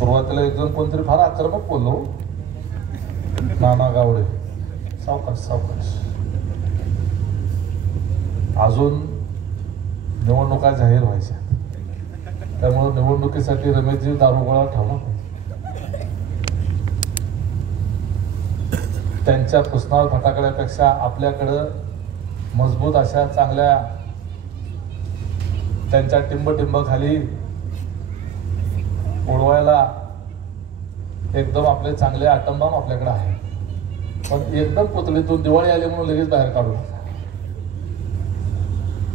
सुरुवातीला एक जण कोणतरी फार आक्रमक बोललो, नाना गावडे. सावकाश सावकाश. अजून निवडणुका जाहीर व्हायच्या, त्यामुळे निवडणुकीसाठी रमेशजी दारुगोळा ठेवला. त्यांच्या पुसनाळ फटाकड्यापेक्षा आपल्याकडं मजबूत अशा चांगल्या त्यांच्या टिंब खाली उडवायला एकदम आपले चांगले आटंबम आपल्याकडे आहे. पण एकदम पुतळीतून दिवाळी आली म्हणून लगेच बाहेर काढू नका.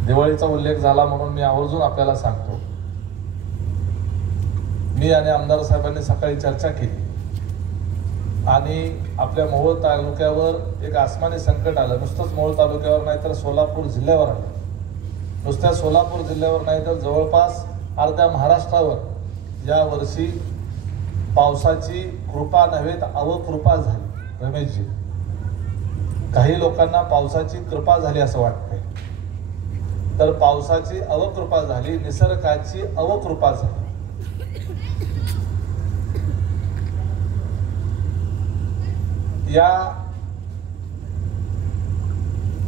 दिवाळीचा उल्लेख झाला म्हणून मी आवर्जून आपल्याला सांगतो, मी आणि आमदार साहेबांनी सकाळी चर्चा केली आणि आपल्या मोहोळ तालुक्यावर एक आसमानी संकट आलं. नुसतंच मोहोळ तालुक्यावर नाही तर सोलापूर जिल्ह्यावर आलं. नुसत्या सोलापूर जिल्ह्यावर नाही तर जवळपास अर्ध्या महाराष्ट्रावर या वर्षी पावसाची कृपा नव्हे तर अवकृपा झाली. रमेशजी, काही लोकांना पावसाची कृपा झाली असं वाटतंय, तर पावसाची अवकृपा झाली, निसर्गाची अवकृपा झाली. या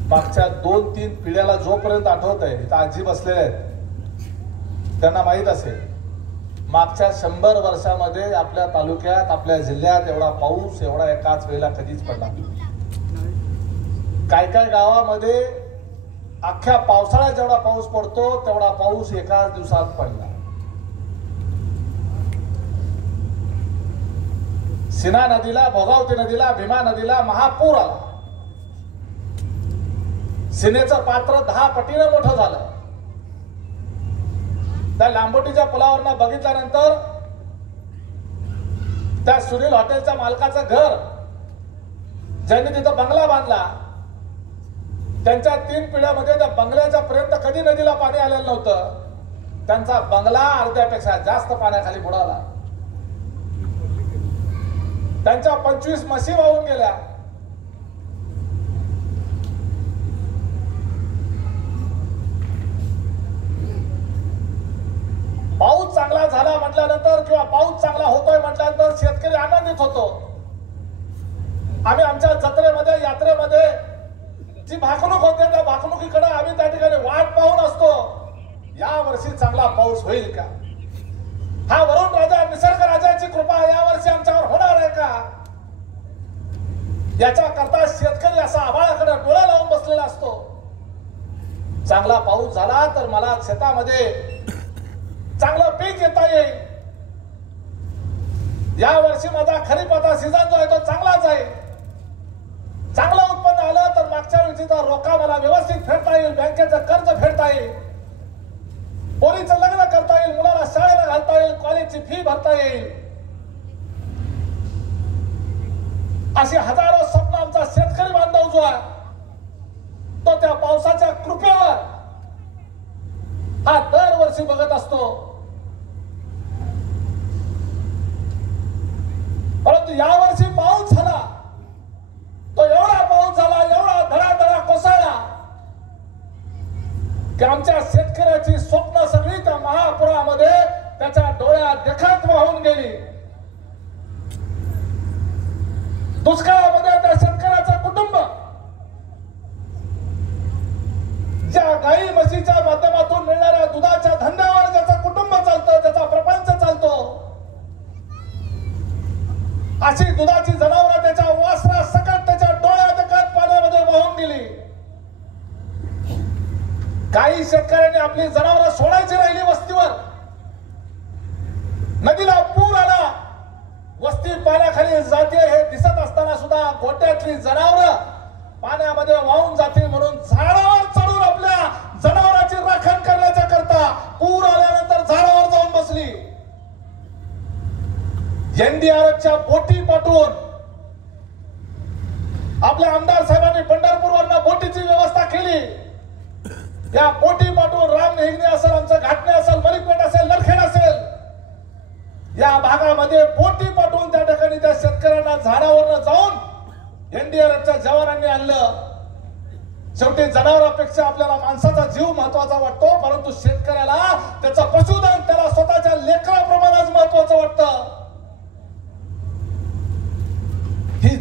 मागच्या 2-3 पिढ्याला जोपर्यंत आठवत आहे, इथं आजी बसलेल्या आहेत, त्यांना माहित असेल मागच्या 100 वर्षामध्ये आपल्या तालुक्यात आपल्या जिल्ह्यात एवढा पाऊस एवढा एकाच वेळेला कधीच पडला. काय काय गावामध्ये अख्ख्या पावसाळ्यात जेवढा पाऊस पडतो तेवढा पाऊस एकाच दिवसात पडला. सिना नदीला, भोगावती नदीला, भीमा नदीला महापूर आला. सिनेचं पात्र 10 पटीनं मोठं झालं. त्या लांबोटीच्या पुलावरनं बघितल्यानंतर त्या सुनील हॉटेलच्या मालकाचं घर, ज्यांनी तिथं बंगला बांधला, त्यांच्या 3 पिढ्यामध्ये त्या बंगल्याच्या पर्यंत कधी नदीला पाणी आलेलं नव्हतं. त्यांचा बंगला अर्ध्यापेक्षा जास्त पाण्याखाली बुडाला. त्यांच्या 25 म्हशी वाहून गेल्या. पाऊस चांगला झाला म्हटल्यानंतर किंवा पाऊस चांगला होतोय म्हटल्यानंतर शेतकरी आनंदित होतो. आम्ही आमच्या जत्रेमध्ये, यात्रेमध्ये जी भाकणूक होते त्या भाकणुकीकडे आम्ही त्या ठिकाणी वाट पाहून असतो, या वर्षी चांगला पाऊस होईल का, हा वरुण राजा निसर्ग राजाची कृपा या वर्षी आमच्यावर होणार आहे का, याच्या करता शेतकरी असा आभाळाकडे डोळा लावून बसलेला असतो. चांगला पाऊस झाला तर मला शेतामध्ये चांगलं पीक घेता येईल. या वर्षी माझा खरीपाचा सीझन जो आहे तो चांगलाच आहे. चांगलं उत्पन्न आलं तर मागच्या वेळीचा रोखा मला व्यवस्थित फेडता येईल, बँकेचं कर्ज फेडता येईल, पोरीचं लग्न करता येईल, मुलाला शाळेला घालता येईल, कॉलेजची फी भरता येईल. अशी हजारो स्वप्न आमचा शेतकरी बांधव जो आहे तो त्या पावसाच्या कृपेवर हा दरवर्षी बघत असतो. परंतु यावर्षी पाऊस झाला तो एवढा पाऊस झाला, एवढा धडाधडा कोसळला की आमच्या शेतकऱ्याची स्वप्न सगळी त्या महापुरामध्ये त्याच्या डोळ्यात देखत वाहून गेली. दुष्काळामध्ये त्या शेतकऱ्याचं कुटुंब ज्या गाई म्हशीच्या माध्यमातून मिळणाऱ्या दुधाच्या धंद्यावर ज्याचं कुटुंब चालतं, ज्याचा प्रपंच चालतो, अशी दुधाची जनावरं त्याच्या वासरा सकट त्याच्या डोळ्यात देखत पाण्यामध्ये वाहून गेली. काही शेतकऱ्यांनी आपली जनावरं सोडायची राहिली वस्तीवर. नदीला पूर आला, वस्ती पाण्याखाली जाते हे दिसत असताना सुद्धा गोट्यातली जनावरं पाण्यामध्ये वाहून जातील म्हणून झाडावर चढून आपल्या जनावरांची राखण करण्याच्या करता पूर आल्यानंतर झाडावर जाऊन बसली. एनडीआरएफच्या बोटी पाठवून आपल्या आमदार साहेबांनी पंढरपूरवरनं बोटीची व्यवस्था केली. या बोटी पाठवून राम नेहगणे असेल, आमचं घाटणे असेल, मलिकपेठ असेल, नरखेड असेल, या भागामध्ये बोटी पाठवून त्या ठिकाणी त्या शेतकऱ्यांना झाडावरनं जाऊन एनडीआरएफच्या जवानांनी आणलं. शेवटी जनावरांपेक्षा आपल्याला माणसाचा जीव महत्वाचा वाटतो, परंतु शेतकऱ्याला त्याचं पशुधन त्याला स्वतःच्या लेकराप्रमाणेच महत्वाचं वाटतं.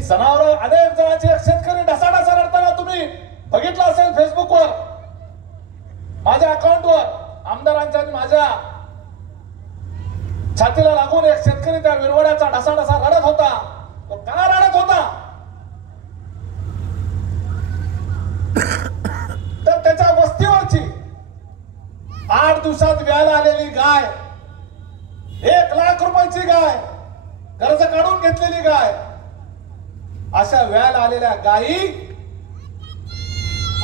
जनावर अनेक जणांचे शेतकरी ढसाढसा रडताना तुम्ही बघितलं असेल फेसबुकवर, माझ्या अकाउंटवर आमदारांच्या आणि माझ्या छातीला लागून एक शेतकरी त्या विरवड्याचा ढसाढसा रडत होता. तो का रडत होता? तर त्याच्या वस्तीवरची 8 दिवसात व्यायला आलेली गाय, 1 लाख रुपयाची गाय, कर्ज काढून घेतलेली गाय, अशा व्यायला आलेल्या गायी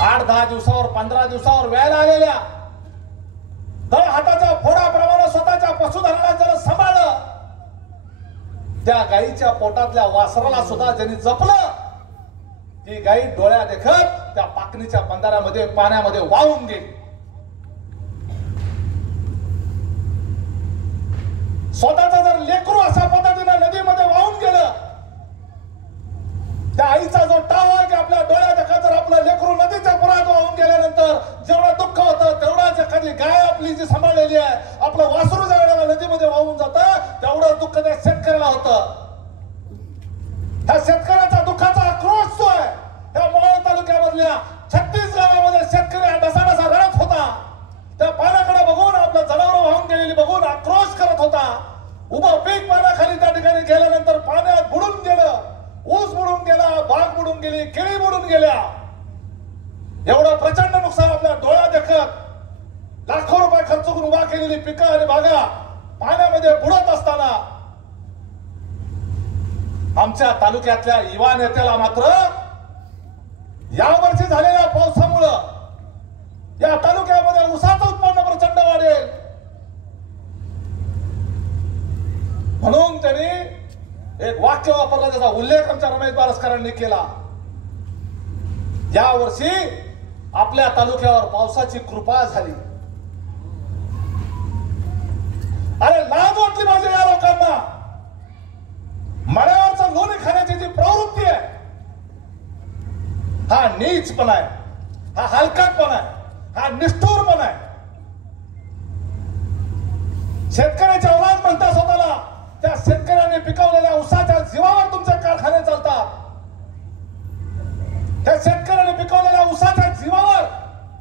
8-10 दिवसावर 15 दिवसावर व्यायला आलेल्या दळ हाताच्या फोडाप्रमाणे स्वतःच्या पशुधनाला जर सांभाळलं, त्या गायीच्या पोटातल्या वासराला सुद्धा ज्यांनी जपलं, ती गायी डोळ्या देखत त्या पाकणीच्या बंधाऱ्यामध्ये पाण्यामध्ये वाहून गेली. स्वतःचं जर लेकरू अशा पद्धतीने नदीमध्ये वाहून गेलं, त्या आईचा जो टाव आहे की आपल्या डोळ्या देखत जर आपलं लेकरू नदीच्या पुरात वाहून गेल्यानंतर जेवढं दुःख होतं, तेवढाच एखादी गाय आपली जी सांभाळलेली आहे, आपलं वासरू ज्या वेळेला नदीमध्ये वाहून जातं, तेवढं दुःख त्या शेतकऱ्याला होतं. त्या शेतकऱ्याचा दुःखाचा आक्रोश जो आहे, त्या मोहोळ तालुक्यामधल्या 36 गावामध्ये शेतकरी ढसाढसा रडत होता. त्या पाण्याकडे बघून, आपलं जनावर वाहून गेलेली बघून आक्रोश करत होता. उभं पीक पाण्याखाली त्या ठिकाणी गेल्यानंतर पाण्यात बुडून गेलं, ऊस बुडून गेला, बाग बुडून गेली, केळी बुडून गेल्या. एवढं प्रचंड नुकसान आपल्या डोळ्यात देखत लाखो रुपये खर्च करून उभा केलेली पिकं आणि बागा पाण्यामध्ये बुडत असताना आमच्या तालुक्यातल्या युवा नेत्याला मात्र यावर्षी झालेल्या पावसामुळं या तालुक्यामध्ये ऊसाचं उत्पन्न प्रचंड वाढेल म्हणून त्यांनी एक वाक्य वापरला, त्याचा उल्लेख आमच्या रमेश बारसकरांनी केला. या वर्षी आपल्या तालुक्यावर पावसाची कृपा झाली. अरे लाज वाटली माझ्या या लोकांना. मळ्यावरचं लोणी खाण्याची जी प्रवृत्ती आहे, हा नीचपणा आहे, हा हलकापणा आहे, हा निष्ठुरपणा आहे. शेतकऱ्याच्या औलाद म्हणता स्वतःला, त्या शेतकऱ्यांनी पिकवलेल्या ऊसाच्या जीवावर तुमचे कारखाने चालतात. त्या शेतकऱ्यांनी पिकवलेल्या ऊसाच्या जीवावर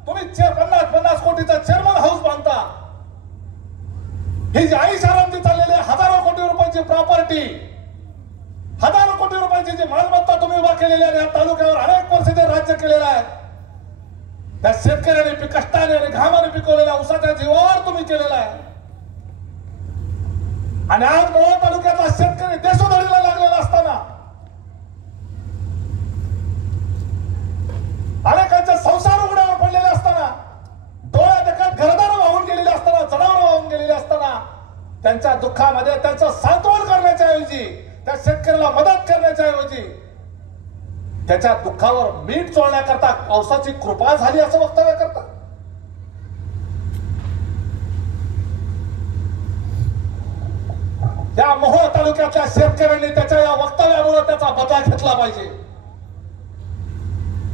तुम्ही 50-50 कोटीचा चेअरमन हाऊस बांधता. ही जी आईशारामची चाललेली हजारो कोटी रुपयाची प्रॉपर्टी, हजारो कोटी रुपयाची जी मालमत्ता तुम्ही उभा केलेली आहे, या तालुक्यावर अनेक वर्ष जे राज्य केलेलं आहे, त्या शेतकऱ्यांनी कष्टाने आणि घामाने पिकवलेल्या ऊसाच्या जीवावर तुम्ही केलेला आहे. आणि आज मोहोळ तालुक्यातला शेतकरी देशोधडीला लागलेला असताना, अनेकांचे संसार उघड्यावर पडलेले असताना, डोळ्या देखत घरदार वाहून गेलेले असताना, जनावर वाहून गेलेले असताना, त्यांच्या दुःखामध्ये त्यांचं सांत्वन करण्याच्या ऐवजी, त्या शेतकऱ्याला मदत करण्याच्या ऐवजी, त्याच्या दुःखावर मीठ चोळण्याकरता पावसाची कृपा झाली असं वक्तव्य करतात. या मोहोळ तालुक्यातल्या शेतकऱ्यांनी त्याच्या या वक्तव्यामुळे त्याचा बदला घेतला पाहिजे.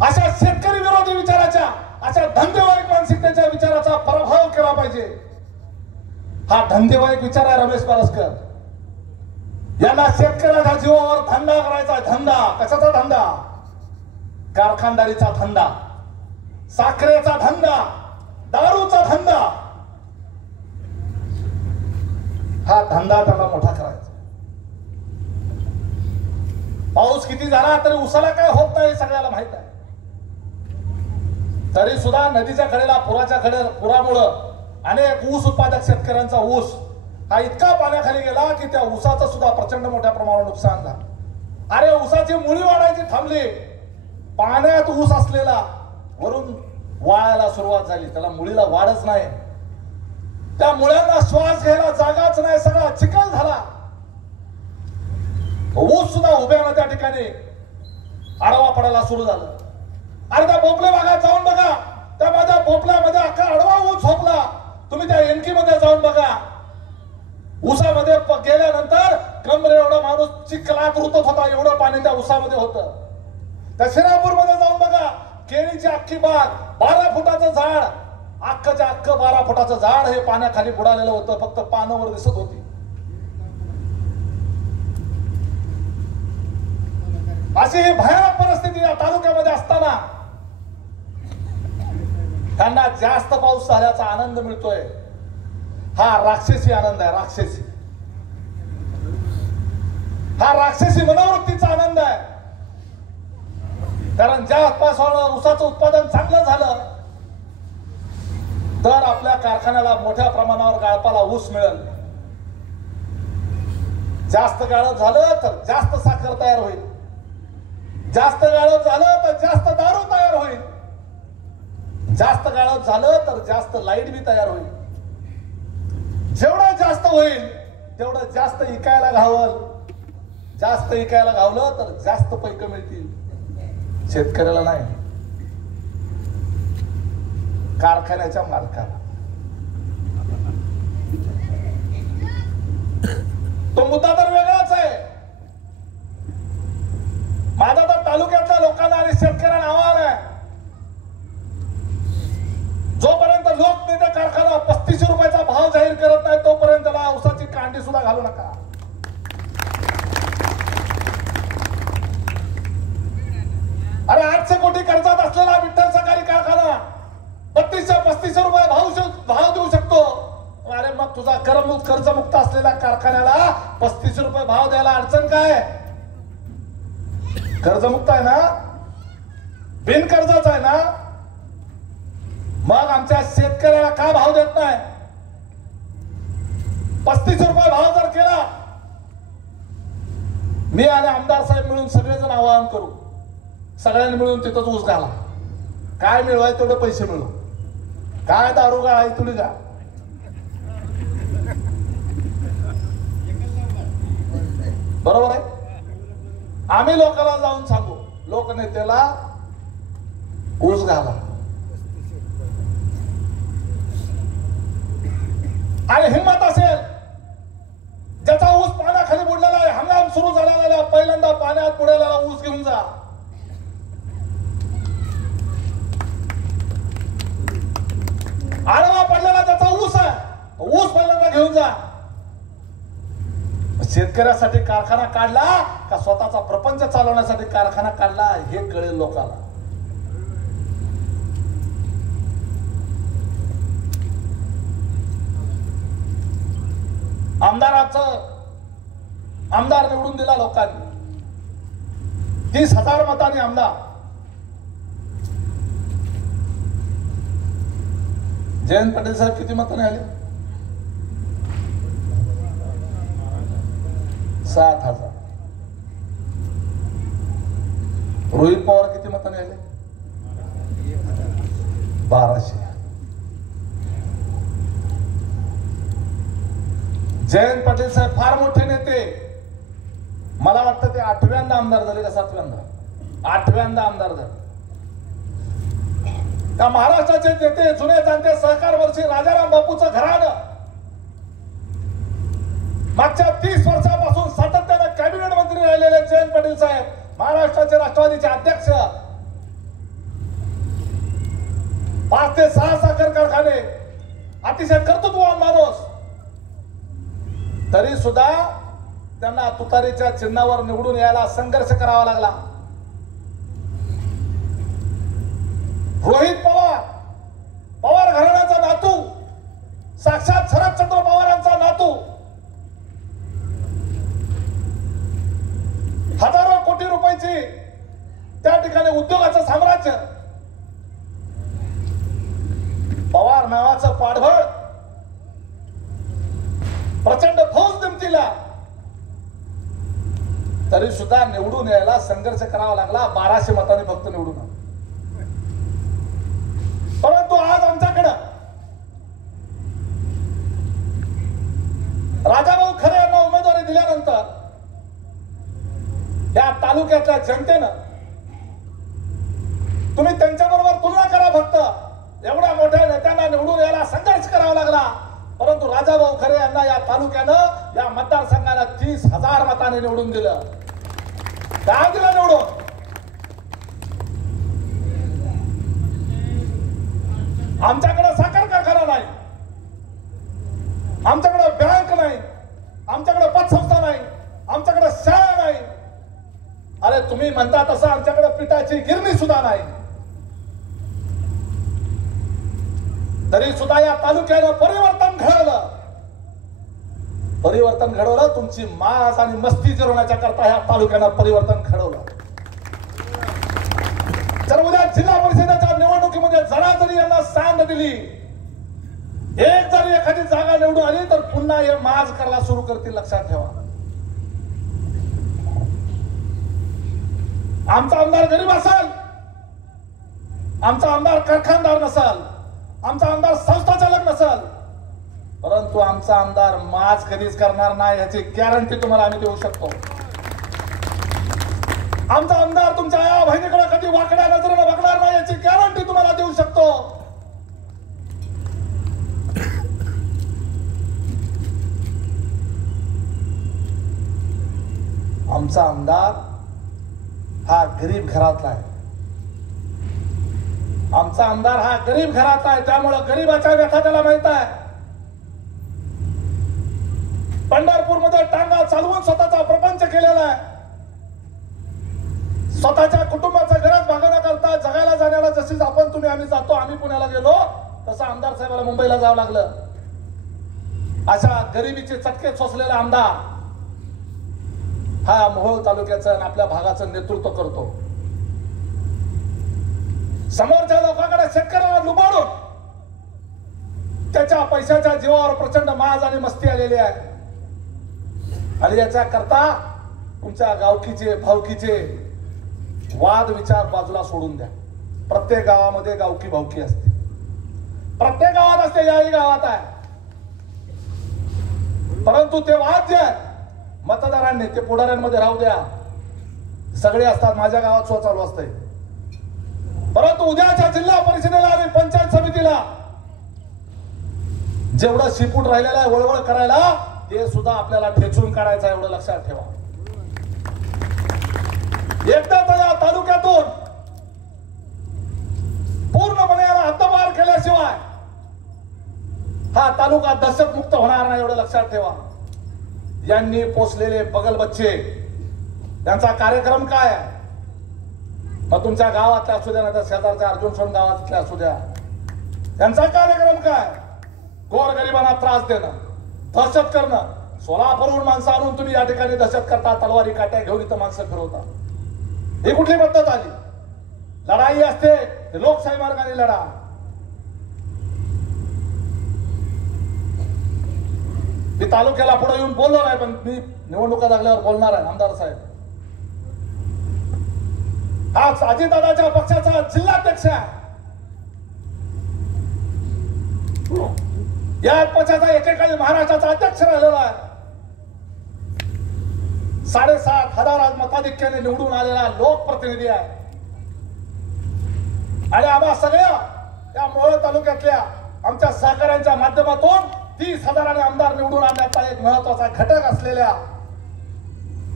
अशा शेतकरी विरोधी विचाराच्या, अशा धंदेवाईक मानसिकतेच्या विचाराचा प्रभाव केला पाहिजे. हा धंदेवाईक विचार आहे रमेश बारसकर यांना. शेतकऱ्याच्या जीवावर धंदा करायचा. धंदा कशाचा धंदा? कारखानदारीचा धंदा, साखरेचा धंदा, दारूचा धंदा. हा धंदा त्यांना मोठा करायचा. पाऊस किती झाला तरी उसाला काय होत नाही सगळ्याला माहित आहे. तरी सुद्धा नदीच्या कडेला पुरामुळं अनेक ऊस उत्पादक शेतकऱ्यांचा ऊस हा इतका पाण्याखाली गेला की त्या ऊसाचं सुद्धा प्रचंड मोठ्या प्रमाणावर नुकसान झालं. अरे ऊसाची मुळी वाढायची थांबली, पाण्यात ऊस असलेला वरून वाळायला सुरुवात झाली, त्याला मुळीला वाढच नाही, त्या मुळ्यांना श्वास घ्यायला जागाच नाही, सगळा चिखल झाला. ऊस सुद्धा उभ्यानं त्या ठिकाणी आडवा पडायला सुरू झालं. अरे त्या भोपळे भागात जाऊन बघा, त्या माझ्या भोपळ्यामध्ये अख्खा आडवा ऊस झोपला. तुम्ही त्या एनकी मध्ये जाऊन बघा, ऊसामध्ये गेल्यानंतर कमरे एवढा माणूस चिखलात रुतत होता, एवढं पाणी त्या ऊसामध्ये होतं. त्या शिरापूर मध्ये जाऊन बघा, केळीची अख्खी बाग, 12 फुटाचं झाड, अख्खच्या अख्ख 12 फुटाचं झाड हे पाण्याखाली बुडालेलं होतं, फक्त पानावर दिसत होती. अशी ही भयानक परिस्थिती या तालुक्यामध्ये असताना त्यांना जास्त पाऊस झाल्याचा आनंद मिळतोय. हा राक्षसी आनंद आहे, राक्षसी. हा राक्षसी मनोवृत्तीचा आनंद आहे. कारण ज्या पावसाळ्यात ऊसाचं उत्पादन चांगलं झालं तर आपल्या कारखान्याला मोठ्या प्रमाणावर गाळपाला ऊस मिळेल. जास्त गाळप झालं तर जास्त साखर तयार होईल. जास्त गाळप झालं तर जास्त दारू तयार होईल. जास्त गाळप झालं तर जास्त लाईट बी तयार होईल. जेवढं जास्त होईल तेवढं जास्त इकायला घावल. जास्त इकायला घावलं तर जास्त पैसे मिळतील. शेतकऱ्याला नाही, कारखान्याच्या मालकाला. तो मुद्दा तर वेगळाच आहे. माझा तर तालुक्यातल्या लोकांना आणि शेतकऱ्यांना आव्हान आहे, जोपर्यंत लोक नेते कारखाना 35 रुपयाचा भाव जाहीर करत नाही तोपर्यंत त्याला ऊसाची कांडी सुद्धा घालू नका. अरे 800 कोटी कर्जात असलेला विठ्ठल सहकारी कारखाना 32-35 रुपये भाव देऊ शकतो. अरे मग तुझा कर्जमुक्त असलेल्या कारखान्याला 35 रुपये भाव द्यायला अडचण काय? कर्जमुक्त आहे ना, बिनकर्जाचा आहे ना, मग आमच्या शेतकऱ्याला का भाव देत नाही? 35 रुपये भाव जर केला, मी आणि आमदार साहेब मिळून सगळेजण आवाहन करू, सगळ्यांनी मिळून तिथंच ऊस घाला. काय मिळवाय तेवढे पैसे मिळू. काय दारू का आहे तुली का? बरोबर आहे. आम्ही लोकांना जाऊन सांगू, लोकनेत्याला ऊस घाला. आणि हिंमत असेल, ज्याचा ऊस पाण्याखाली बुडलेला आहे, हंगाम सुरू झालेला पहिल्यांदा पाण्यात बुडालेला ऊस घेऊन जा. आडवा पडलेला ज्याचा ऊस आहे, ऊस पहिल्यांदा घेऊन जा. शेतकऱ्यासाठी कारखाना काढला का स्वतःचा प्रपंच चालवण्यासाठी कारखाना काढला हे कळेल लोकांना. आमदार निवडून दिला लोकांनी 30,000 मतांनी आमदार. जयंत पाटील साहेब किती मतांनी आले? 7,000. रोहित पवार किती मतांनी आले? 1200. जयंत पाटील साहेब फार मोठे नेते. मला वाटतं ते 8व्यांदा आमदार झाले का 7व्यांदा? 8व्यांदा आमदार झाले. त्या महाराष्ट्राचे नेते, जुने जाणते सहकारवर्षी राजाराम बापूचं घराणं मागच्या 30 वर्षापासून सातत्याने कॅबिनेट मंत्री राहिलेले जयंत पाटील साहेब, महाराष्ट्राचे राष्ट्रवादीचे अध्यक्ष, 5 ते 6 साखर कारखाने, अतिशय कर्तृत्ववान माणूस. तरी सुद्धा त्यांना तुतारीच्या चिन्हावर निवडून यायला संघर्ष करावा लागला. रोहित पवार घराण्याचा नातू, साक्षात शरदचंद्र पवारांचा नातू, हजारो कोटी रुपयाची त्या ठिकाणी उद्योगाचं साम्राज्य, पवार नावाचं पाठबळ, प्रचंड फौज दिमतीला, तरी सुद्धा निवडून यायला संघर्ष करावा लागला. 1200 मतांनी फक्त निवडून आला. परंतु आज आमच्याकडं राजाभाऊ खरे यांना उमेदवारी दिल्यानंतर या तालुक्यातल्या जनतेनं, तुम्ही त्यांच्याबरोबर तुलना करा, फक्त एवढ्या मोठ्या नेत्यांना निवडून यायला संघर्ष करावा लागला. परंतु राजाभाऊ खरे यांना या तालुक्यानं, या मतदारसंघाला 30,000 मतांनी निवडून दिलं. काय दिलं निवडून? आमच्याकडे साखर कारखाना नाही, आमच्याकडे बँक नाही, आमच्याकडे पतसंस्था नाही, आमच्याकडे शाळा नाही. अरे अरे तुम्ही म्हणता तसं आमच्याकडे पिठाची गिरणी सुद्धा नाही, तरी सुद्धा या तालुक्यानं परिवर्तन घडवलं. तुमची माज आणि मस्ती जिरवण्याच्या करता ह्या तालुक्यानं परिवर्तन घडवलं. जर उद्या जिल्हा परिषदेच्या निवडणुकीमध्ये जरा जरी यांना सांड दिली, एक जरी एखादी जागा निवडून आली तर पुन्हा हे माज करायला सुरू करतील, लक्षात ठेवा. आमचा आमदार गरीब असेल, आमचा आमदार कारखानदार नसेल, आमचा आमदार संस्थाचालक नसेल, परंतु आमचा आमदार माज कधीच करणार नाही याची गॅरंटी तुम्हाला आम्ही देऊ शकतो. आमचा आमदार तुमच्या या बहिणीकडे कधी वाकड्या नजरेने बघणार नाही याची गॅरंटी तुम्हाला देऊ शकतो. आमचा आमदार हा गरीब घरातला आहे. आमचा आमदार हा गरीब घरातला आहे, त्यामुळे गरीबाच्या व्यथा त्याला माहित आहे. पंढरपूरमध्ये टांगा चालवून स्वतःचा प्रपंच केलेला आहे. स्वतःच्या कुटुंबाचा गरज भागवण्याकरता जगायला जाण्याला जशीच आम्ही जातो, आम्ही पुण्याला गेलो तसं आमदार साहेबाला मुंबईला जावं लागलं. अशा गरिबीचे चटके सोसलेला आमदार हा मोहोळ तालुक्याचं आणि आपल्या भागाचं नेतृत्व करतो. समोरच्या लोकांकडे शेतकऱ्याला लुबाडून त्याच्या पैशाच्या जीवावर प्रचंड माज आणि मस्ती आलेली आहे. आणि याच्या करता तुमच्या गावकीचे भावकीचे वाद विचार बाजूला सोडून द्या. प्रत्येक गावामध्ये गावकी भावकी असते, प्रत्येक गावात असते, याही गावात आहे. परंतु ते वाद जे आहे मतदारांनी ते पुढाऱ्यांमध्ये राहू द्या. सगळे असतात, माझ्या गावात सुद्धा चालू असतंय. परंतु उद्याच्या जिल्हा परिषदेला आणि पंचायत समितीला जेवढं शिपूट राहिलेलं आहे वळवळ करायला, ते सुद्धा आपल्याला ठेचून काढायचं, एवढं लक्षात ठेवा. एकदा तर या तालुक्यातून पूर्णपणे याला हद्दपार केल्याशिवाय हा तालुका दहशतमुक्त होणार नाही, एवढं लक्षात ठेवा. यांनी पोचलेले बगल बच्चे त्यांचा कार्यक्रम काय आहे? मग तुमच्या गावातल्या असू द्या, नाही शेजारच्या अर्जुन सोन गावातल्या असू द्या, त्यांचा कार्यक्रम काय? गोरगरिबांना त्रास देणं, दहशत करणं. सोलापूरहून माणसं आणून तुम्ही या ठिकाणी दहशत करता, तलवारी काट्या घेऊन इथं माणसं फिरवता. ही कुठली पद्धत आली? लढाई असते लोकशाही मार्गाने लढा. मी तालुक्याला पुढे येऊन बोललो नाही, पण मी निवडणुका लागल्यावर बोलणार आहे. आमदार साहेब, आज अजितदादाच्या पक्षाचा जिल्हाध्यक्ष आहे. या पक्षाचा एकेकाळी महाराष्ट्राचा अध्यक्ष राहिलेला आहे. 7,500 मताधिक्याने निवडून आलेला लोकप्रतिनिधी आहे. आणि आम्हा सगळ्या या मोहोळ तालुक्यातल्या आमच्या सहकाऱ्यांच्या माध्यमातून 30,000 आमदार निवडून आणण्याचा एक महत्वाचा घटक असलेल्या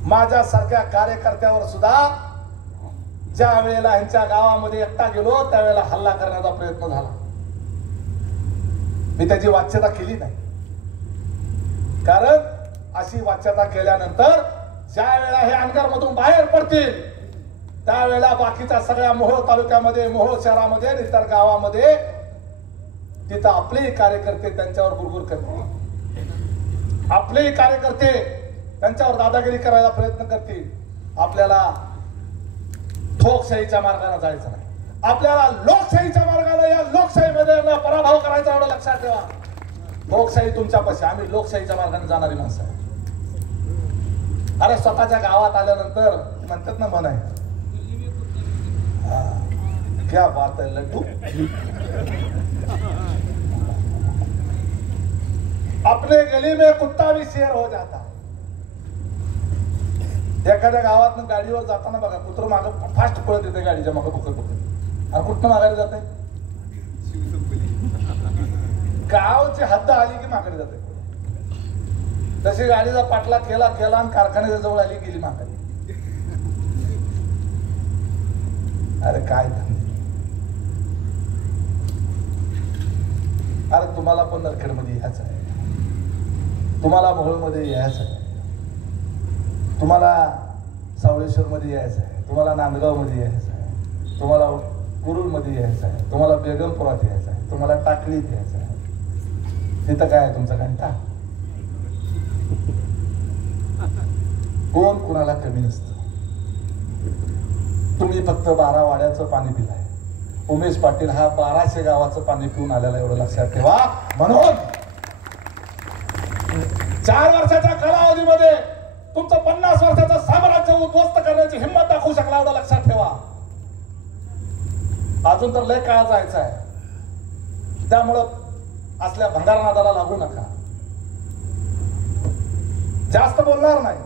माझ्यासारख्या कार्यकर्त्यावर सुद्धा ज्या वेळेला यांच्या गावामध्ये एकटा गेलो त्यावेळेला हल्ला करण्याचा प्रयत्न झाला. मी त्याची वाच्यता केली नाही, कारण अशी वाच्यता केल्यानंतर ज्या वेळेला हे अनगरमधून बाहेर पडतील त्यावेळेला बाकीच्या सगळ्या मोहोळ तालुक्यामध्ये, मोहोळ शहरामध्ये आणि इतर गावामध्ये तिथं आपलेही कार्यकर्ते त्यांच्यावर गुरगुर करतील, आपलेही कार्यकर्ते त्यांच्यावर दादागिरी करायला प्रयत्न करतील. आपल्याला ठोकशाहीच्या मार्गाने जायचं नाही, आपल्याला लोकशाहीच्या मार्गाने या लोकशाहीमध्ये पराभव करायचा, एवढं लक्षात ठेवा. लोकशाही तुमच्यापाशी, आम्ही लोकशाहीच्या मार्गाने जाणारी माणसं आहे. अरे स्वतःच्या गावात आल्यानंतर म्हणतात ना, मन आहे क्या बात है लड्डू. अपने गली में कुत्ता भी शेर हो जाता. एखाद्या गावात गाडीवर जाताना बघा, कुत्र मागं फास्ट पळत येते गाडीच्या मागं बुकत बुकत. आणि कुठनं मागायला जाते? गावची हद्द आली की मागायला जाते. तशी गाडीचा पाठला केला आणि कारखान्याच्या जवळ आली, गेली मागायला. अरे काय धंदे. अरे तुम्हाला पण नरखेडमध्ये यायचं आहे, तुम्हाला मोहोळमध्ये यायचं आहे, तुम्हाला सावळेश्वर मध्ये यायचं आहे, तुम्हाला नांदगाव मध्ये यायचं आहे, तुम्हाला कुरुल मध्ये यायचं आहे, तुम्हाला बेगमपुरात यायचं आहे, तुम्हाला टाकळीत यायचं आहे. तिथं काय आहे तुमचा घंटा? कोण कुणाला कमी नसतं. तुम्ही फक्त 12 वाड्याचं पाणी पिलाय. उमेश पाटील हा 1200 गावाचं पाणी पिऊन आलेला, एवढं लक्षात ठेवा. म्हणून 4 वर्षाच्या कालावधीमध्ये तुमचं 50 वर्षाचं साम्राज्य उद्ध्वस्त करण्याची हिंमत दाखवू शकला, एवढं लक्षात ठेवा. अजून तर लय काळ जायचं आहे. त्यामुळं असल्या भंगारनादाला लागू नका. जास्त बोलणार नाही.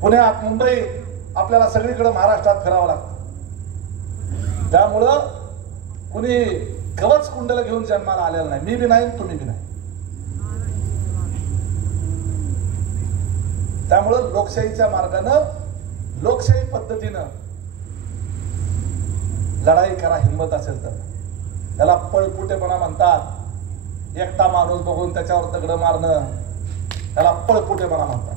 पुण्यात, मुंबईत आपल्याला सगळीकडे महाराष्ट्रात फिरावं लागतं. त्यामुळं कुणी कवच कुंडल घेऊन जन्माला आलेलं नाही. मी बी नाही, तुम्ही बी नाही. त्यामुळं लोकशाहीच्या मार्गानं, लोकशाही पद्धतीनं लढाई करा. हिंमत असेल तर. त्याला पळपुटेपणा म्हणतात. एकटा माणूस बघून त्याच्यावर दगड मारणं, त्याला पळपुटेपणा म्हणतात.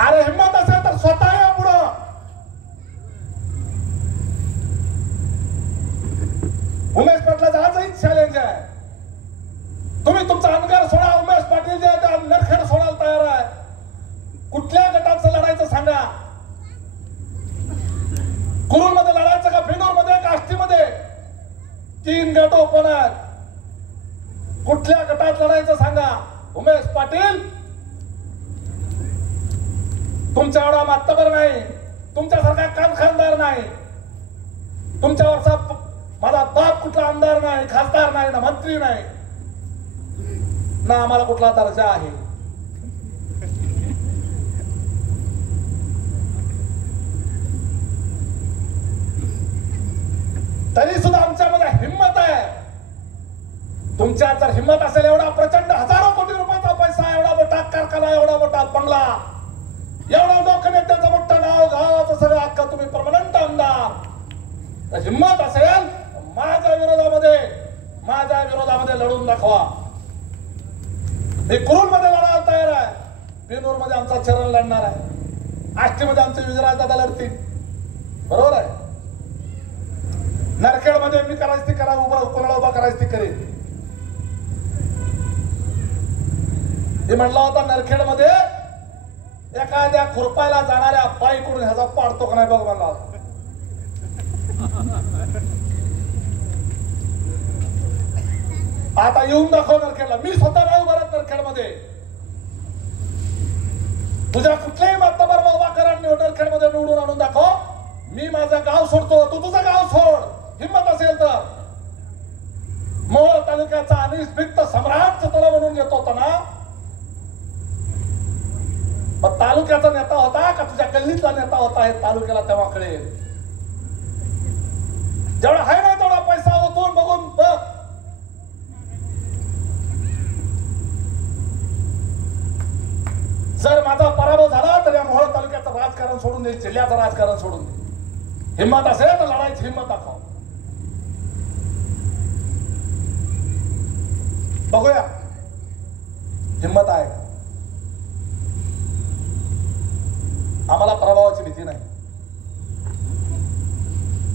अरे हिंमत असेल तर स्वतः या पुढं. उमेश पाटलाचा आजही चॅलेंज आहे. तुम्ही तुमचा अनगर सोडा, उमेश पाटील जे ते नरखेड सोडायला तयार आहे. कुठल्या गटाचं लढायचं सांगा. कुरुल मध्ये लढायचं का, बिनूर मध्ये का, आष्टीमध्ये? 3 गट ओपन आहेत. कुठल्या गटात लढायचं सांगा. उमेश पाटील तुमच्या एवढा मातबर नाही, तुमच्यासारखा खानदार नाही, तुमच्यावरचा माझा बाप कुठला आमदार नाही, खासदार नाही, ना मंत्री नाही, ना आम्हाला कुठला दर्जा आहे. तरी सुद्धा आमच्यामध्ये हिंमत आहे. तुमच्यात जर हिंमत असेल, एवढा प्रचंड हजारो कोटी रुपयाचा पैसा, एवढा मोठा कारखाना, एवढा मोठा बंगला, एवढा लोकनेत्याचं मोठं नाव, गावाचं सगळं हक्क, तुम्ही परमनंट आमदार, तर हिंमत असेल माझ्या विरोधामध्ये लढून दाखवा. मी कुरुल मध्ये लढायला तयार आहे. बिनूर मध्ये आमचा चरण लढणार आहे. आष्टीमध्ये आमचे विजयराज दादा लढतील. बरोबर आहे. नरखेड मध्ये मी करायचं ती करा, कोणाला उभा करायचं ती करेल. मी म्हणला होता नरखेड मध्ये एखाद्या खुरपायला जाणाऱ्या बाईकडून ह्याचा पाडतो का नाही बघ म्हणला होता. आता येऊन दाखव नरखेडला. मी स्वतः नाही उभा राहत नरखेड मध्ये. तुझ्या कुठल्याही मातबर उभा करा, नरखेड मध्ये निवडून आणून दाखव. मी माझं गाव सोडतो, तू तुझं गाव सोड. हिंमत असेल तर. मोहोळ तालुक्याचा अनिष्भिक्त सम्राट तुला म्हणून घेतो होता ना, पण तालुक्याचा नेता होता का तुझ्या गल्लीतला नेता होता हे तालुक्याला तेव्हा कळेल. जेवढा आहे ना तेवढा पैसा ओतून बघून बघ. जर माझा पराभव झाला तर या मोहोळ तालुक्याचं राजकारण सोडून दे, जिल्ह्याचं राजकारण सोडून दे. हिंमत असेल तर लढायची हिंमत दाखव. बघूया हिंमत आहे. आम्हाला पराभवाची भीती नाही.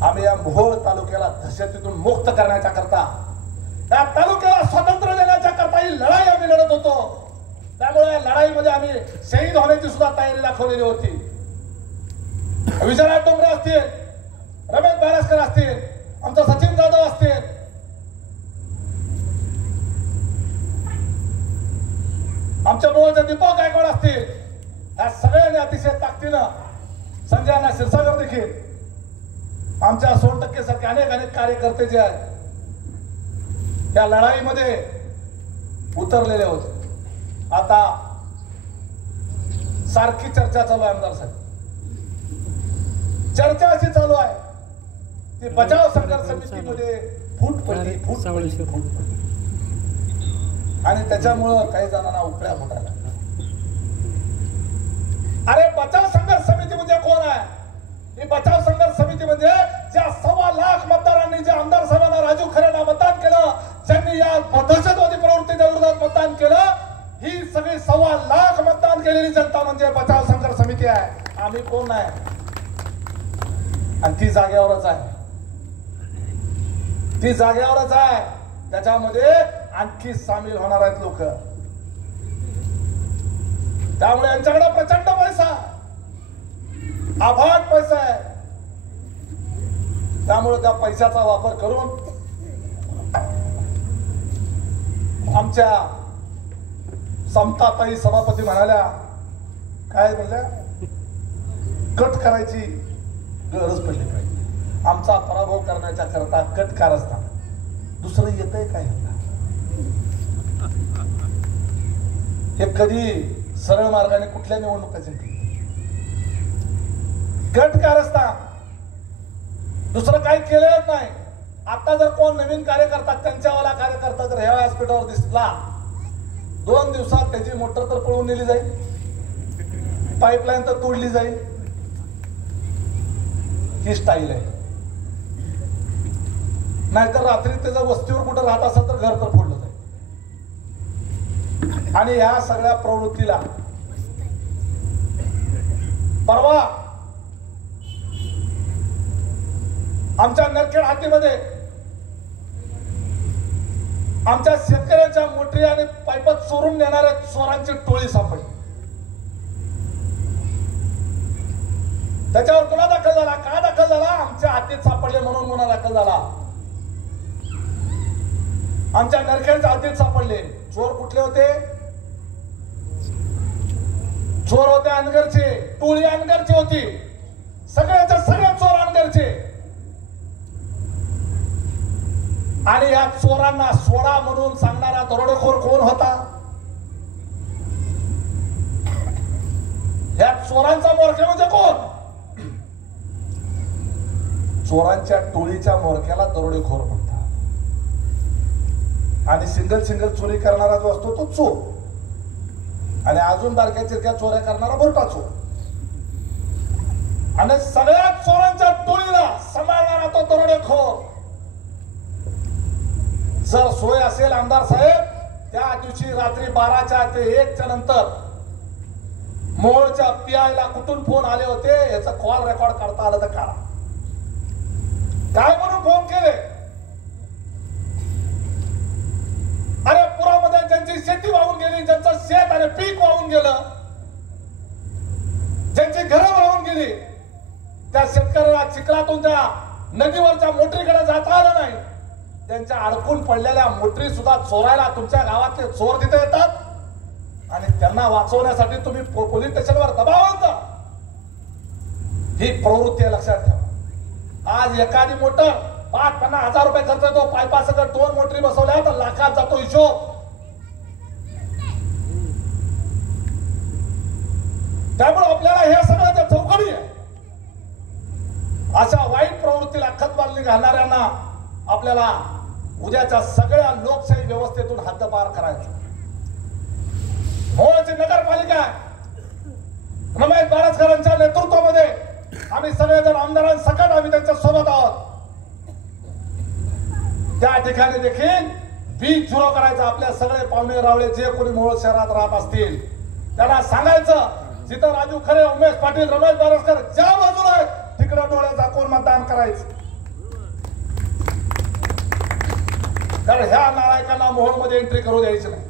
आम्ही या मोहोळ तालुक्याला दहशतीतून मुक्त करण्याच्या करता, या तालुक्याला स्वातंत्र्य देण्याच्या करता ही लढाई आम्ही लढत होतो. त्यामुळे या लढाईमध्ये आम्ही शहीद होण्याची सुद्धा तयारी दाखवलेली होती. विजयराज डोंगरे असतील, रमेश बारसकर असतील, आमचा सचिन जाधव असतील, आमच्या मूळचे दीपक गायकवाड असतील, या सगळ्यांनी अतिशय ताकदीनं, संजय क्षीरसागर देखील, आमच्या 16% सारखे अनेक कार्यकर्ते जे आहेत या लढाईमध्ये उतरलेले होते. आता सारखी चर्चा चालू आहे आमदार साहेब. चर्चा अशी चालू आहे की बचाव संघर्ष समितीमध्ये फूट पडली आणि त्याच्यामुळं काही जणांना उकळ्या फुटायला. अरे बचाव संघर्ष समिती म्हणजे कोण आहे? ही बचाव संघर्ष समिती म्हणजे ज्या 1.25 लाख मतदारांनी जे आमदार साहेबांना राजू खरेंना मतदान केलं, ज्यांनी या दहशतवादी प्रवृत्तीच्या विरोधात मतदान केलं, ही सगळी 1.25 लाख मतदान केलेली जनता म्हणजे बचाव संघर्ष समिती आहे, आम्ही कोण नाही, आणि ती जागेवरच आहे, ती जागेवरच आहे. त्याच्यामध्ये आणखी सामील होणार आहेत लोक. त्यामुळे यांच्याकडे प्रचंड पैसा, अफाट पैसा आहे. त्यामुळे त्या पैशाचा वापर करून आमच्या समताताई सभापती म्हणाल्या, काय म्हणल्या, कट करायची गरज पडली पाहिजे. आमचा पराभव करण्याच्या करता कट कारस्थान दुसरं येतंय काय? हे कधी सरळ मार्गाने कुठल्या निवडणुका जिंकली? कट कारस्थान, दुसरं काही केलेलं नाही. आता जर कोण नवीन कार्यकर्ता, त्यांच्यावाला कार्यकर्ता जर ह्या व्यासपीठावर दिसला, 2 दिवसात त्याची मोटर तर पळून नेली जाईल, पाईपलाईन तर तोडली जाईल. ही स्टाईल आहे. नाहीतर रात्री त्याच्या वस्तीवर कुठं राहत असेल तर घर तर फोडलं जाईल. आणि या सगळ्या प्रवृत्तीला परवा आमच्या नरखेड हद्दीमध्ये आमच्या शेतकऱ्यांच्या मोटरी आणि पाईप चोरून नेणाऱ्या चोरांची टोळी सापडली. त्याच्यावर गुन्हा दाखल झाला. का दाखल झाला? आमच्या हद्दीत सापडले म्हणून गुन्हा दाखल झाला. आमच्या नरखेडच्या हद्दीत सापडले. चोर कुठले होते? चोर होते अनगरचे, टोळी अनगरची होती. सगळ्याच्या सगळे चोर अनगरचे. आणि या चोरांना सोडा म्हणून सांगणारा दरोडेखोर कोण होता? या चोरांचा मोरक्या म्हणजे कोण? चोरांच्या टोळीच्या मोरक्याला दरोडेखोर म्हणतात. आणि सिंगल चोरी करणारा जो असतो तो चोर, आणि अजून बारक्या चिरक्या चोऱ्या करणारा बोरटा चोर. आणि सगळ्या चोरांच्या टोळीला सांभाळणारा तो दरोडेखोर. जर सोय असेल आमदार साहेब, त्या दिवशी रात्री 12च्या ते 1च्या नंतर मोहोळच्या पीआयला कुठून फोन आले होते याचा कॉल रेकॉर्ड करता आलं तर काढा. काय म्हणून फोन केले? अरे पुरामध्ये ज्यांची शेती वाहून गेली, ज्यांचं शेत आणि पीक वाहून गेलं, ज्यांची घरं वाहून गेली, त्या शेतकऱ्याला चिखलातून त्या नदीवरच्या मोटरीकडे जाता आलं नाही. त्यांच्या अडकून पडलेल्या मोटरी सुद्धा चोरायला तुमच्या गावातले चोर तिथे येतात. आणि त्यांना वाचवण्यासाठी तुम्ही पोलीस स्टेशनवर दबाव आणता. ही प्रवृत्ती लक्षात ठेवा. आज एखादी मोटर 5-50 हजार रुपये खर्च येतो. पायपासकट 2 मोटरी बसवल्या तर लाखात जातो हिशोब. त्यामुळे आपल्याला हे सगळं चौकडी आहे. अशा वाईट प्रवृत्तीला खतपाणी घालणाऱ्यांना आपल्याला उद्याच्या सगळ्या लोकशाही व्यवस्थेतून हद्दपार करायचं. मोहोळची नगरपालिका रमेश बारसकरांच्या नेतृत्वामध्ये आम्ही सगळेजण आमदारांसकट आम्ही त्यांच्या सोबत आहोत. त्या ठिकाणी देखील वीज झिरो करायचं. आपल्या सगळे पाहुणे रावळे जे कोणी मोहोळ शहरात राहत असतील त्यांना सांगायचं, जिथं राजू खरे, उमेश पाटील, रमेश बारसकर ज्या बाजूला आहेत तिकडे डोळे झाकून मतदान करायचं. कारण ह्या नालायकांना मोहोळमध्ये एंट्री करू द्यायची नाही.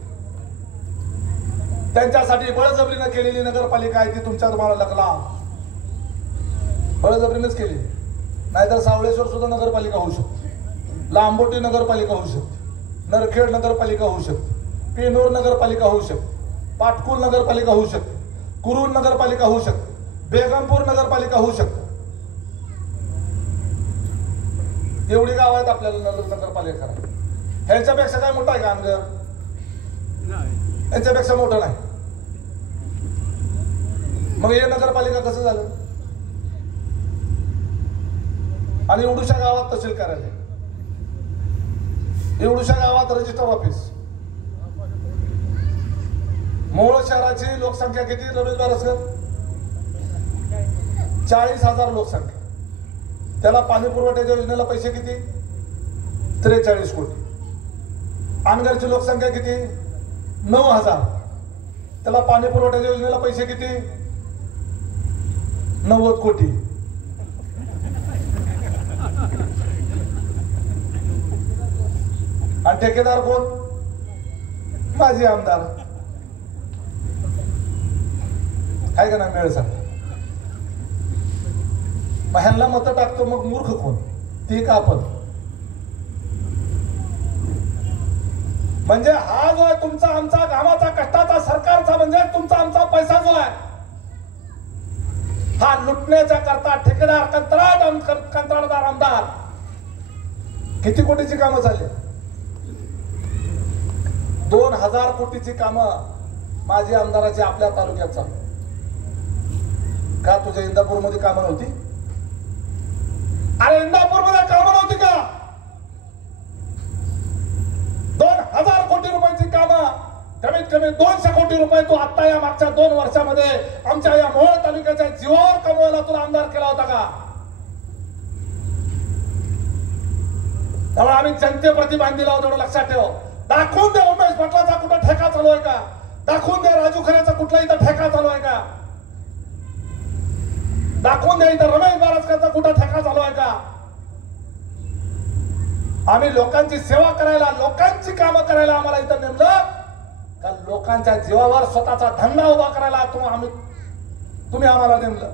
त्यांच्यासाठी बळजबरीनं केलेली नगरपालिका आहे ती तुमच्या तुम्हाला लकला बळजबरीनंच केली. नाहीतर सावळेश्वर सुद्धा नगरपालिका होऊ शकते, लांबोटी नगरपालिका होऊ शकते, नरखेड नगरपालिका होऊ शकते, पेनोर नगरपालिका होऊ शकते, पाटकुल नगरपालिका होऊ शकते, कुरुल नगरपालिका होऊ शकते, बेगमपूर नगरपालिका होऊ शकते. एवढी गाव आहेत आपल्याला नगरपालिका करायला. ह्याच्यापेक्षा काय मोठा आहे का अनगर? याच्यापेक्षा मोठं नाही. मग हे नगरपालिका कसं झालं? आणि एवढूशा गावात तहसील कार्यालय, एवढूशा गावात रजिस्टर ऑफिस. मोहोळ शहराची लोकसंख्या किती रमेश बारसकर? 40,000 लोकसंख्या. त्याला पाणी पुरवठ्याच्या योजनेला पैसे किती? 43 कोटी. अनगरची लोकसंख्या किती? 9,000. त्याला पाणी पुरवठ्याच्या योजनेला पैसे किती? 90 कोटी. आणि ठेकेदार कोण? माझे आमदार. काय का ना मिळेल सांगा. मग ह्यांना मतं टाकतो मग मूर्ख कोण? ती का आपण? म्हणजे हा जो आहे तुमचा आमचा गावाचा कष्टाचा सरकारचा म्हणजे तुमचा आमचा पैसा जो आहे हा लुटण्याच्या करता ठेकेदार कंत्राटदार आमदार किती कोटीची कामं झाली? 2000 कोटीची कामं माझी आमदाराची आपल्या तालुक्यात चालू. का तुझ्या इंदापूरमध्ये कामं नव्हती? अरे इंदापूरमध्ये कामं नव्हती का? 2000 कोटी रुपयाची कामं, कमीत कमी 200 कोटी रुपये तू आता या मागच्या 2 वर्षामध्ये आमच्या या मोहोळ तालुक्याच्या जीवावर कमवायला तुला आमदार केला होता का? त्यामुळे आम्ही जनतेप्रती बांधील आहोत एवढं लक्षात ठेव. दाखवून दे उमेश पाटलाचा कुठं ठेका चालू आहे का? दाखवून दे राजू खरेचा कुठला इथं ठेका चालू आहे का? दाखवून दे इथं रमेश बारसकरचा कुठं ठेका चालू आहे का? आम्ही लोकांची सेवा करायला, लोकांची कामं करायला आम्हाला इथं नेमलं का? लोकांच्या जीवावर स्वतःचा धंदा उभा करायला तुम्ही आम्हाला नेमलं.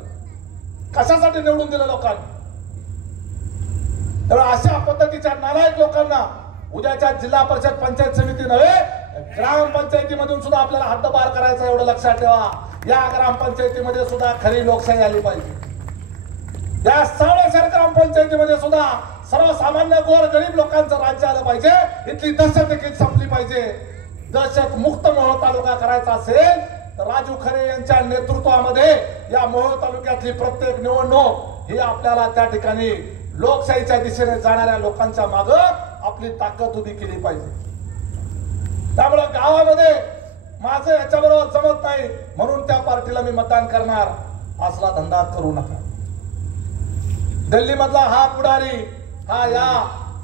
कशासाठी निवडून दिलं लोकांनी? त्यामुळे अशा पद्धतीच्या नालायक लोकांना उद्याच्या जिल्हा परिषद पंचायत समिती नव्हे ग्रामपंचायतीमधून सुद्धा आपल्याला हद्दपार करायचं एवढं लक्षात ठेवा. या ग्रामपंचायतीमध्ये सुद्धा खरी लोकशाही आली पाहिजे. या सावळेश्वर ग्रामपंचायतीमध्ये सुद्धा सर्वसामान्य गोर गरीब लोकांचं राज्य आलं पाहिजे. इथली दहशत देखील संपली पाहिजे. दहशत मुक्त मोहोळ तालुका करायचा असेल तर राजू खरे यांच्या नेतृत्वामध्ये या मोहोळ तालुक्यातली प्रत्येक निवडणूक ही आपल्याला त्या ठिकाणी लोकशाहीच्या दिशेने जाणाऱ्या लोकांच्या मागे आपली ताकद उभी केली पाहिजे. त्यामुळे गावामध्ये माझं याच्याबरोबर जमत नाही म्हणून त्या पार्टीला मी मतदान करणार असला धंदा करू नका. दिल्ली मधला हा पुढारी हा या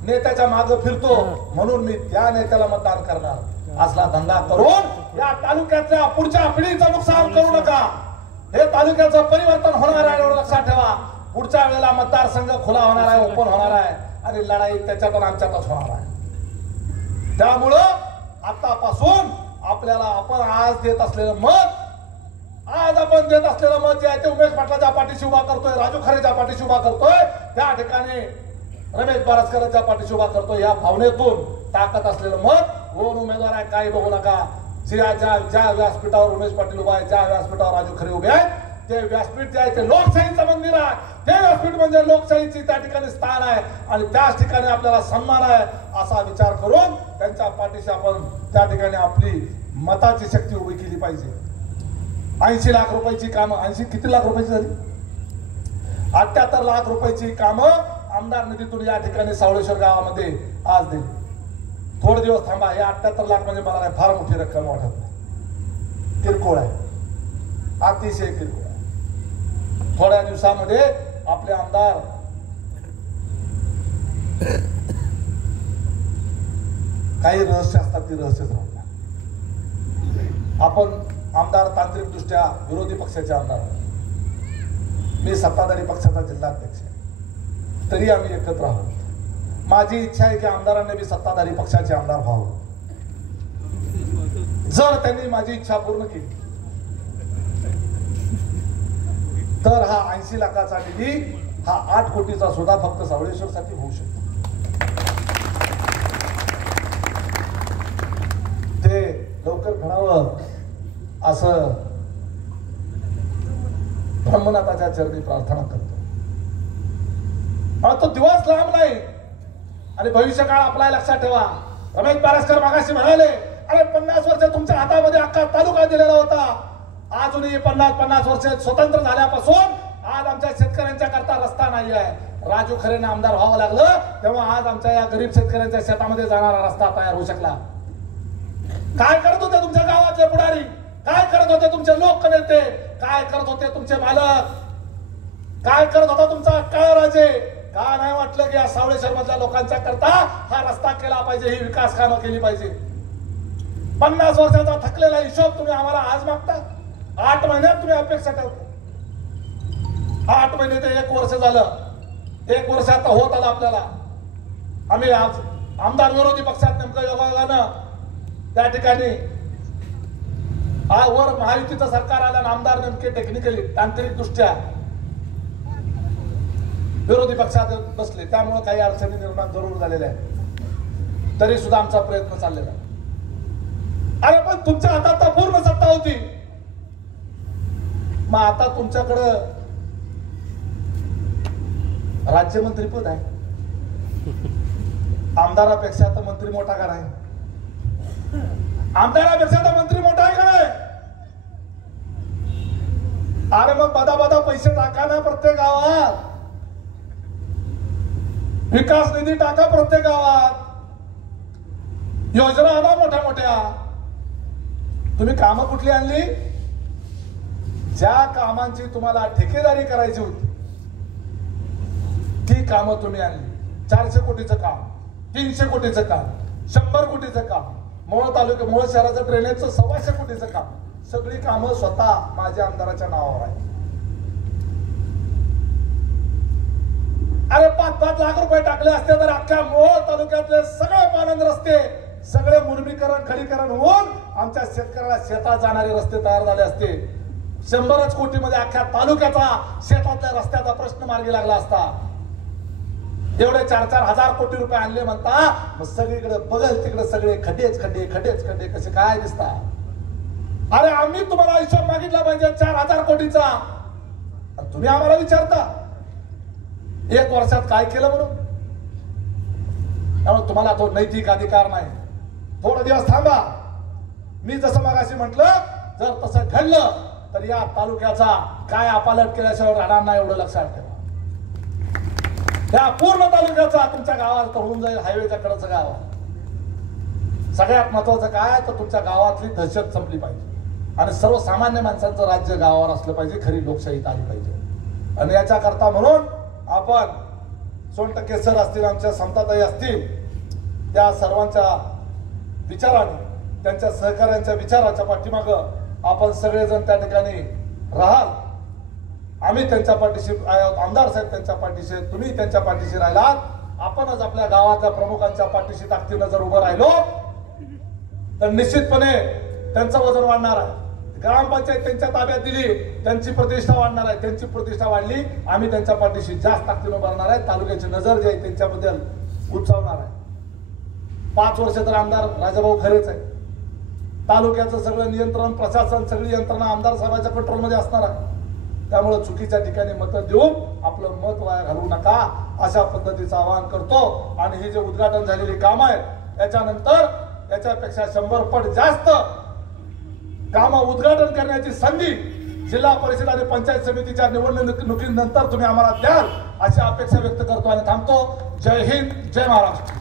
नेत्याच्या मागे फिरतो म्हणून मी त्या नेत्याला मतदान करणार असला धंदा करून या तालुक्यातल्या पुढच्या पिढीचं नुकसान करू नका. हे तालुक्याचं परिवर्तन होणार आहे एवढं लक्षात ठेवा. पुढच्या वेळेला मतदारसंघ खुला होणार आहे, ओपन होणार आहे आणि लढाई त्याच्यातून आमच्यातच होणार आहे. त्यामुळं आतापासून आपल्याला आपण आज देत असलेलं मत, आज आपण देत असलेलं मत जे आहे ते उमेश पाटलाच्या पाठीशी उभा करतोय, राजू खरेच्या पाठीशी उभा करतोय, त्या ठिकाणी रमेश बारसकरच्या पाठीशी उभा करतोय. या भावनेतून ताकद असलेलं मत. कोण उमेदवार आहे काही बघू नका. ज्या व्यासपीठावर उमेश पाटील उभा आहे, ज्या व्यासपीठावर राजू खरे उभे आहेत ते व्यासपीठ जे आहे ते लोकशाहीचं मंदिर आहे. ते व्यासपीठ म्हणजे लोकशाहीची त्या ठिकाणी स्थान आहे आणि त्याच ठिकाणी आपल्याला सन्मान आहे असा विचार करून त्यांच्या पाठीशी आपण त्या ठिकाणी आपली मताची शक्ती उभी केली पाहिजे. 80 लाख रुपयाची कामं, 80 किती लाख रुपयाची झाली? 78 लाख रुपयाची कामं आमदार निधीतून या ठिकाणी सावळेश्वर गावामध्ये आज दिली. थोडे दिवस थांबा. हे 78 लाख म्हणजे मला काय फार मोठी रक्कम वाटत नाही. किरकोळ आहे, अतिशय किरकोळ आहे. थोड्या दिवसामध्ये आपले आमदार काही रहस्य असतात ती रहस्यच राहतात. आपण आमदार तांत्रिक दृष्ट्या विरोधी पक्षाचे आमदार, मी सत्ताधारी पक्षाचा जिल्हाध्यक्ष आहे, तरी आम्ही एकत्र आहोत. माझी इच्छा आहे की आमदारांनी बी सत्ताधारी पक्षाचे आमदार व्हावं. जर त्यांनी माझी इच्छा पूर्ण केली तर हा 80 लाखाचा निधी हा 8 कोटीचा सुद्धा फक्त सावळेश्वर साठी होऊ शकतो. ते लवकर घडावं असं ब्रह्मनाथाच्या चरणी प्रार्थना करतो. तो दिवस लांब नाही आणि भविष्यकाळ आपला लक्षात ठेवा. रमेश बारसकर मागाशी म्हणाले अरे 50 वर्ष तुमच्या हातामध्ये अख्खा तालुका दिलेला होता. अजूनही 50 वर्ष स्वतंत्र झाल्यापासून आज आमच्या शेतकऱ्यांच्या करता रस्ता नाही आहे. राजू खरेंना आमदार व्हावं लागलं तेव्हा आज आमच्या या गरीब शेतकऱ्यांच्या शेतामध्ये जाणारा रस्ता तयार होऊ शकला. काय करत होते तुमच्या गावातले पुढारी? काय करत होते तुमचे लोकनेते? काय करत होते तुमचे मालक? काय करत होता तुमचा काळराजे? का नाही वाटलं की या सावळेश्वर मधल्या लोकांच्या करता हा रस्ता केला पाहिजे, ही विकास कामं केली पाहिजे? 50 वर्षाचा थकलेला हिशोब तुम्ही आम्हाला आज मागता? 8 महिन्यात तुम्ही अपेक्षा ठेवता. 8 महिने ते 1 वर्ष झालं. 1 वर्ष आता होत आलं आपल्याला. आम्ही आज आमदार विरोधी पक्षात नेमकं योगायोगानं त्या ठिकाणी वर महायुतीचं सरकार आलं आणि आमदार नेमके टेक्निकली तांत्रिक दृष्ट्या विरोधी पक्षात बसले. त्यामुळे काही अडचणी निर्माण जरूर झालेल्या आहेत. तरी सुद्धा आमचा प्रयत्न चाललेला आहे. अरे पण तुमच्या हातात तर पूर्ण सत्ता होती. मग आता तुमच्याकडं राज्यमंत्रीपद आहे. आमदारापेक्षा तर मंत्री मोठा का नाही? आमदारापेक्षा तर मंत्री मोठा आहे का नाही? अरे मग बदा पैसे टाका ना प्रत्येक गावात. विकास निधी टाका प्रत्येक गावात. योजना आणा मोठ्या मोठ्या. तुम्ही कामं कुठली आणली? ज्या कामांची तुम्हाला ठेकेदारी करायची होती ती कामं तुम्ही आणली. 400 कोटीचं काम, 300 कोटीचं काम, 100 कोटीचं काम, मोहोळ तालुक्या मोहोळ शहराचं ड्रेनेजचं 125 कोटीचं काम, सगळी कामं स्वतः माझ्या आमदाराच्या नावावर आहे. अरे 5-5 लाख रुपये टाकले असते तर अख्ख्या मोहोळ तालुक्यातले सगळे पानंद रस्ते, सगळे मुरमीकरण खडीकरण होऊन आमच्या शेतकऱ्याला शेतात जाणारे रस्ते तयार झाले असते. 100 कोटीमध्ये अख्ख्या तालुक्याचा शेतातल्या रस्त्याचा प्रश्न मार्गी लागला असता. एवढे 4-4 हजार कोटी रुपये आणले म्हणता. मग सगळीकडे बघल तिकडे सगळे खड्डेच खड्डे कसे काय दिसतात. अरे आम्ही तुम्हाला हिशोब मागितला पाहिजे 4,000 कोटीचा. तुम्ही आम्हाला विचारता 1 वर्षात काय केलं म्हणून. त्यामुळे तुम्हाला तो नैतिक अधिकार नाही. थोडे दिवस थांबा. मी जसं मगाशी म्हटलं, जर तसं घडलं तर या तालुक्याचा काय अपालट केल्याशिवाय राहणार नाही, एवढं लक्षात ठेवा. त्या पूर्ण तालुक्याचा तुमच्या गावात तर होऊन जाईल हायवेच्या कडेचं गाव. सगळ्यात महत्वाचं काय तर तुमच्या गावातली दहशत संपली पाहिजे आणि सर्वसामान्य माणसांचं राज्य गावावर असलं पाहिजे. खरी लोकशाही आली पाहिजे. आणि याच्या करता म्हणून आपण सोनटक्के सर असतील, आमच्या समताताई असतील, त्या सर्वांच्या विचाराने, त्यांच्या सहकार्यांच्या विचाराच्या पाठीमाग आपण सगळेजण त्या ठिकाणी राहाल. आम्ही त्यांच्या पाठीशी आहोत. आमदार साहेब त्यांच्या पाठीशी, तुम्ही त्यांच्या पाठीशी राहिलात. आपणच आपल्या गावाच्या प्रमुखांच्या पाठीशी ताकदीनं जर उभं राहिलो तर निश्चितपणे त्यांचं वजन वाढणार आहे. ग्रामपंचायत त्यांच्या ताब्यात दिली, त्यांची प्रतिष्ठा वाढणार आहे. त्यांची प्रतिष्ठा वाढली, आम्ही त्यांच्या पाठीशी जास्त ताकदीनं उभारणार आहे. तालुक्याची नजर जी आहे त्यांच्याबद्दल उंचावणार आहे. 5 वर्ष तर आमदार राजाभाऊ खरेच आहे. तालुक्याचं सगळं नियंत्रण, प्रशासन, सगळी यंत्रणा आमदार साहेबांच्या कंट्रोलमध्ये असणार आहे. त्यामुळे चुकीच्या ठिकाणी मतं देऊन आपलं मत वाया घालवू नका, अशा पद्धतीचं आवाहन करतो. आणि ही जे उद्घाटन झालेली काम आहेत याच्यानंतर याच्यापेक्षा 100 पट जास्त कामं उद्घाटन करण्याची संधी जिल्हा परिषद आणि पंचायत समितीच्या निवडणुकीनंतर तुम्ही आम्हाला द्याल अशी अपेक्षा व्यक्त करतो आणि थांबतो. जय हिंद, जय महाराष्ट्र.